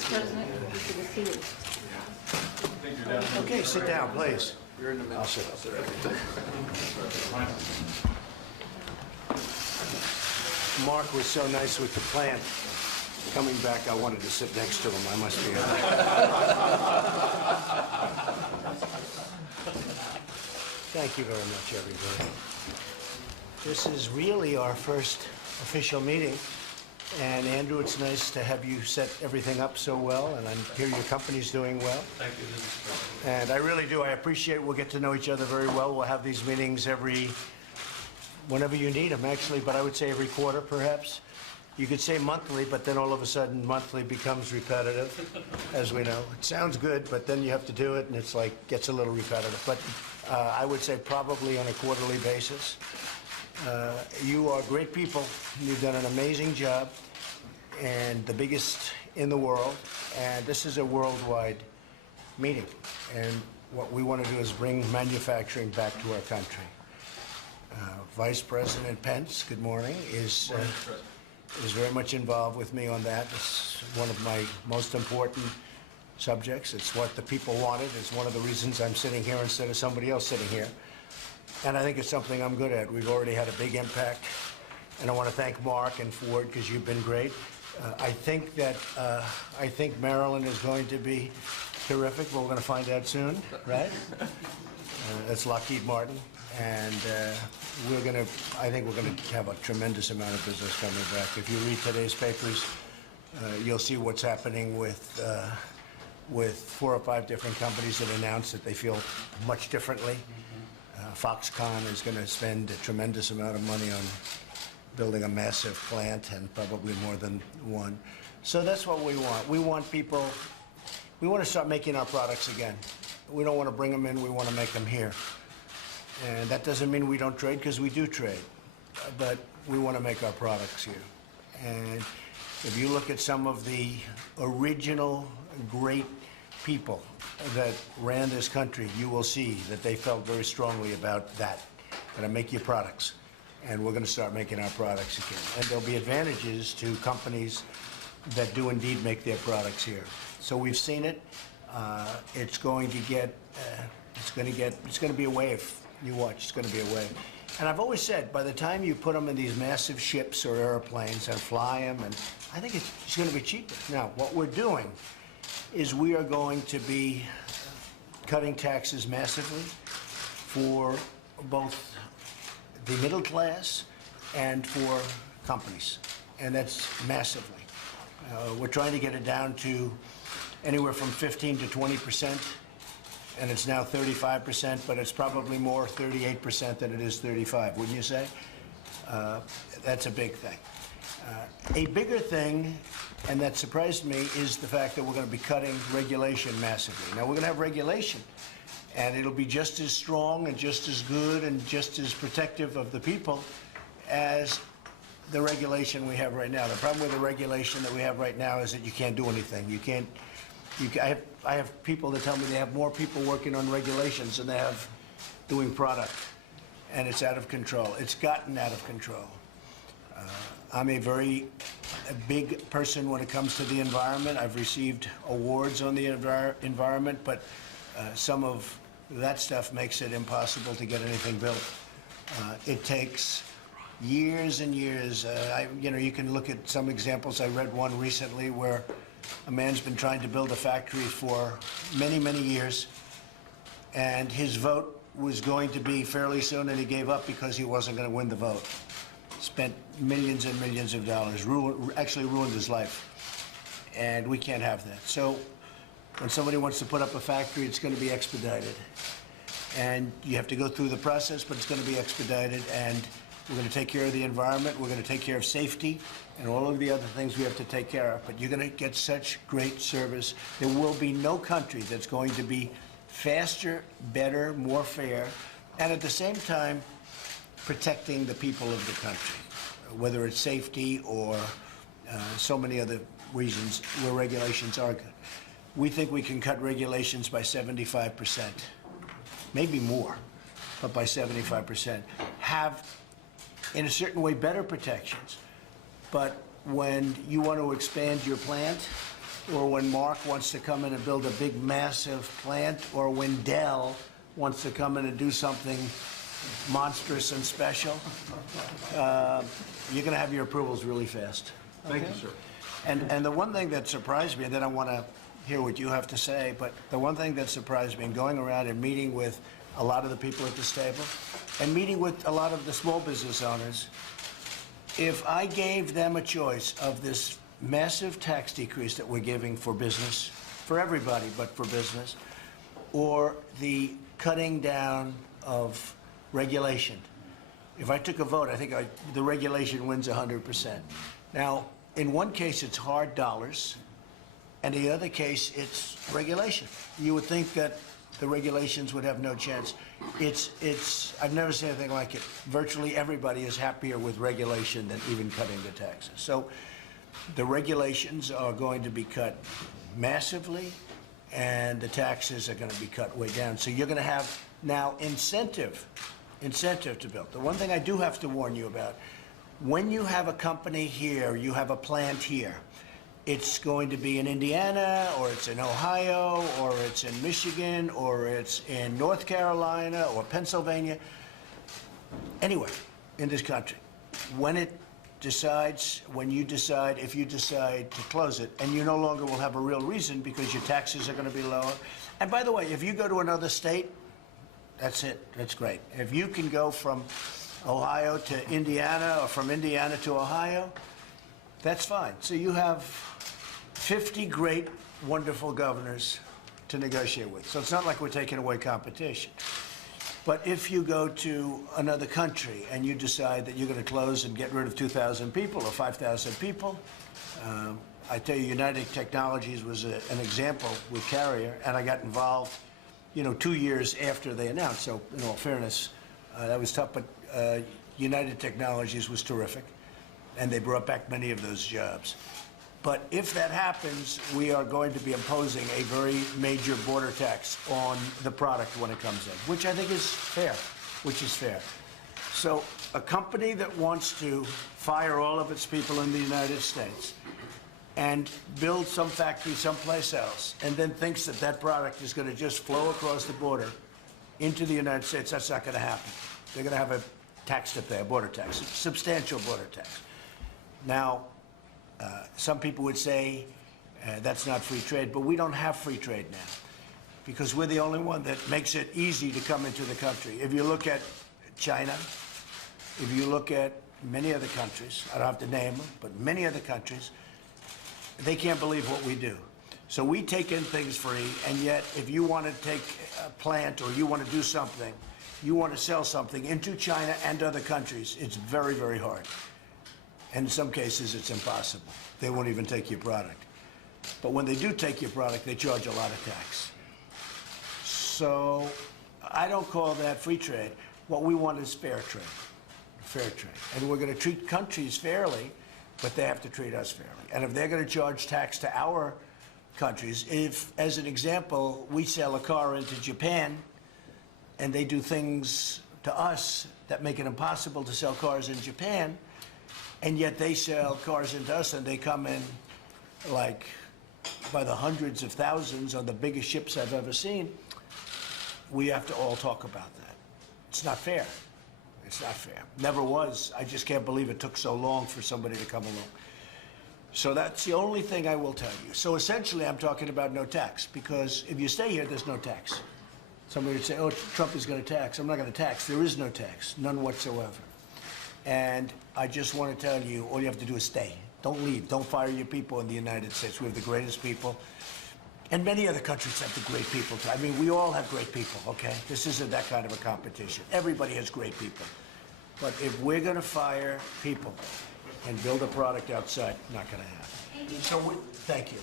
Vice President, to the field. Okay, sit down, please. I'll sit. Mark was so nice with the plant. Coming back, I wanted to sit next to him. I must be honest. Thank you very much, everybody. This is really our first official meeting. And Andrew, it's nice to have you set everything up so well, and I hear your company's doing well. Thank you, Mr. President. And I really do. I appreciate we'll get to know each other very well. We'll have these meetings whenever you need them, actually, but I would say every quarter, perhaps. You could say monthly, but then all of a sudden, monthly becomes repetitive, as we know. It sounds good, but then you have to do it, and it's like, gets a little repetitive. But I would say probably on a quarterly basis. You are great people. You've done an amazing job, and the biggest in the world. And this is a worldwide meeting. And what we want to do is bring manufacturing back to our country. Vice President Pence, good morning, is very much involved with me on that. It's one of my most important subjects. It's what the people wanted. It's one of the reasons I'm sitting here instead of somebody else sitting here. And I think it's something I'm good at. We've already had a big impact. And I want to thank Mark and Ford because you've been great. I think Maryland is going to be terrific. We're going to find out soon, right? That's Lockheed Martin. And I think we're going to have a tremendous amount of business coming back. If you read today's papers, you'll see what's happening with 4 or 5 different companies that announced that they feel much differently. Foxconn is going to spend a tremendous amount of money on building a massive plant, and probably more than one. So that's what we want. We want people, we want to start making our products again. We don't want to bring them in, we want to make them here. And that doesn't mean we don't trade, because we do trade. But we want to make our products here. And if you look at some of the original great people that ran this country, you will see that they felt very strongly about that. Going to make your products. And we're going to start making our products again. And there'll be advantages to companies that do indeed make their products here. So we've seen it. It's going to be a wave. You watch, it's going to be a wave. And I've always said, by the time you put them in these massive ships or airplanes and fly them, and I think it's going to be cheaper. Now, what we're doing is we are going to be cutting taxes massively for both the middle class and for companies, and that's massively. We're trying to get it down to anywhere from 15 to 20%, and it's now 35%, but it's probably more 38% than it is 35, wouldn't you say? That's a big thing. A bigger thing, and that surprised me, is the fact that we're going to be cutting regulation massively. Now, we're going to have regulation, and it'll be just as strong and just as good and just as protective of the people as the regulation we have right now. The problem with the regulation that we have right now is that you can't do anything. I have people that tell me they have more people working on regulations than they have doing product, and it's out of control. It's gotten out of control. I'm a big person when it comes to the environment. I've received awards on the environment, but some of that stuff makes it impossible to get anything built. It takes years and years. You can look at some examples. I read one recently where a man's been trying to build a factory for many, many years, and his vote was going to be fairly soon, and he gave up because he wasn't going to win the vote. Spent millions and millions of dollars, actually ruined his life. And we can't have that. So when somebody wants to put up a factory, it's going to be expedited. And you have to go through the process, but it's going to be expedited. And we're going to take care of the environment. We're going to take care of safety and all of the other things we have to take care of. But you're going to get such great service. There will be no country that's going to be faster, better, more fair, and at the same time, protecting the people of the country, whether it's safety or so many other reasons where regulations are good. We think we can cut regulations by 75%, maybe more, but by 75%. Have, in a certain way, better protections. But when you want to expand your plant, or when Mark wants to come in and build a big, massive plant, or when Dell wants to come in and do something monstrous and special, you're going to have your approvals really fast. Thank you, sir. And the one thing that surprised me, and then I want to hear what you have to say, but the one thing that surprised me in going around and meeting with a lot of the people at this table and meeting with a lot of the small business owners, if I gave them a choice of this massive tax decrease that we're giving for business, for everybody, but for business, or the cutting down of regulation, if I took a vote, I think the regulation wins 100%. Now, in one case, it's hard dollars, and in the other case, it's regulation. You would think that the regulations would have no chance. I've never seen anything like it. Virtually everybody is happier with regulation than even cutting the taxes. So the regulations are going to be cut massively, and the taxes are going to be cut way down. So you're going to have now incentive to build. The one thing I do have to warn you about, when you have a company here, you have a plant here, it's going to be in Indiana, or it's in Ohio, or it's in Michigan, or it's in North Carolina, or Pennsylvania, anywhere in this country. When you decide, if you decide to close it, and you no longer will have a real reason because your taxes are going to be lower. And by the way, if you go to another state, that's it. That's great. If you can go from Ohio to Indiana, or from Indiana to Ohio, that's fine. So you have 50 great, wonderful governors to negotiate with. So it's not like we're taking away competition. But if you go to another country and you decide that you're going to close and get rid of 2,000 people or 5,000 people, I tell you, United Technologies was an example with Carrier, and I got involved, 2 years after they announced. So, in all fairness, that was tough, but United Technologies was terrific, and they brought back many of those jobs. But if that happens, we are going to be imposing a very major border tax on the product when it comes in, which I think is fair, So a company that wants to fire all of its people in the United States and build some factory someplace else, and then thinks that that product is going to just flow across the border into the United States, that's not going to happen. They're going to have a tax to pay, a border tax, a substantial border tax. Now, some people would say that's not free trade, but we don't have free trade now because we're the only one that makes it easy to come into the country. If you look at China, if you look at many other countries, I don't have to name them, but many other countries, they can't believe what we do. So we take in things free, and yet if you want to take a plant or you want to do something, you want to sell something into China and other countries, it's very, very hard. And in some cases, it's impossible. They won't even take your product. But when they do take your product, they charge a lot of tax. So I don't call that free trade. What we want is fair trade. Fair trade. And we're going to treat countries fairly, but they have to treat us fairly. And if they're going to charge tax to our countries, if, as an example, we sell a car into Japan and they do things to us that make it impossible to sell cars in Japan, and yet they sell cars into us and they come in like by the hundreds of thousands on the biggest ships I've ever seen, we have to all talk about that. It's not fair. It's not fair. Never was. I just can't believe it took so long for somebody to come along. So that's the only thing I will tell you. So essentially, I'm talking about no tax, because if you stay here, there's no tax. Somebody would say, oh, Trump is going to tax. I'm not going to tax. There is no tax, none whatsoever. And I just want to tell you, all you have to do is stay. Don't leave. Don't fire your people in the United States. We have the greatest people. And many other countries have the great people, too. I mean, we all have great people, okay? This isn't that kind of a competition. Everybody has great people. But if we're going to fire people and build a product outside, not going to happen. Thank you. So thank you.